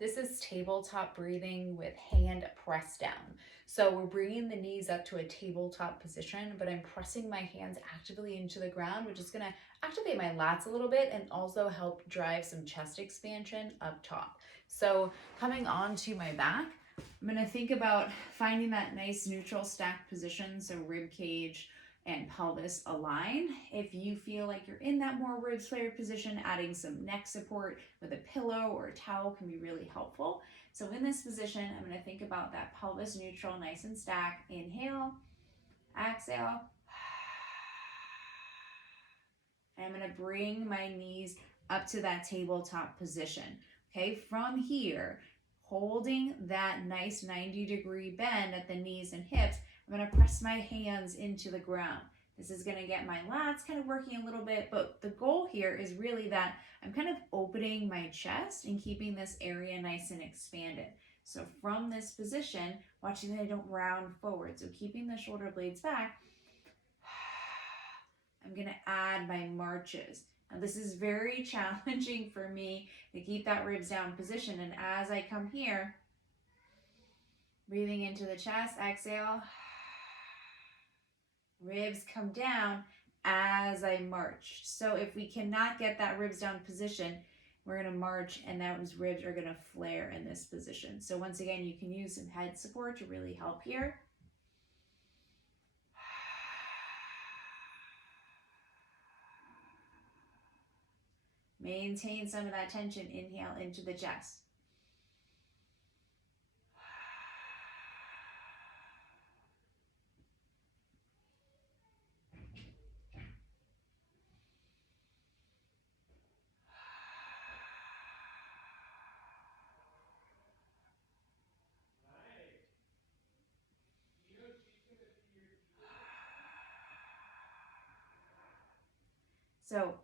This is tabletop breathing with hand press down. So we're bringing the knees up to a tabletop position, but I'm pressing my hands actively into the ground, which is gonna activate my lats a little bit and also help drive some chest expansion up top. So coming onto my back, I'm gonna think about finding that nice neutral stacked position, so rib cage and pelvis align. If you feel like you're in that more ribs flared position, adding some neck support with a pillow or a towel can be really helpful. So in this position, I'm going to think about that pelvis neutral, nice and stacked. Inhale, exhale. And I'm going to bring my knees up to that tabletop position. Okay, from here, holding that nice 90-degree bend at the knees and hips, I'm going to press my hands into the ground. This is going to get my lats kind of working a little bit, but the goal here is really that I'm kind of opening my chest and keeping this area nice and expanded. So from this position, watching that I don't round forward. So keeping the shoulder blades back, I'm going to add my marches. Now this is very challenging for me to keep that ribs down position. And as I come here, breathing into the chest, exhale. Ribs come down as I march. So if we cannot get that ribs down position, we're going to march and those ribs are going to flare in this position. So once again, you can use some head support to really help here. Maintain some of that tension. Inhale into the chest. So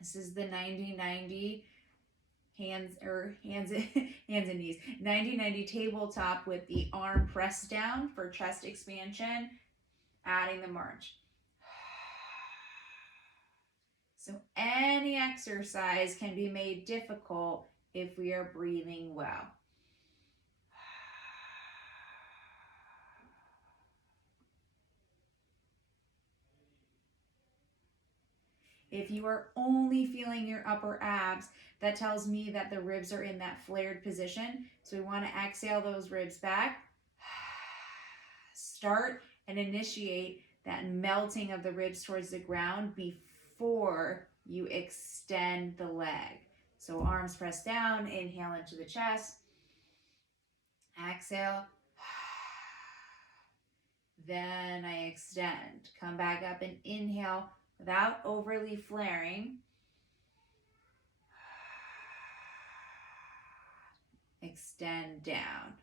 this is the 90-90 hands and knees. 90-90 tabletop with the arm press down for chest expansion, adding the march. So any exercise can be made difficult if we are breathing well. If you are only feeling your upper abs, that tells me that the ribs are in that flared position. So we want to exhale those ribs back. Start and initiate that melting of the ribs towards the ground before you extend the leg. So arms press down, inhale into the chest. Exhale. Then I extend. Come back up and inhale without overly flaring. Extend down.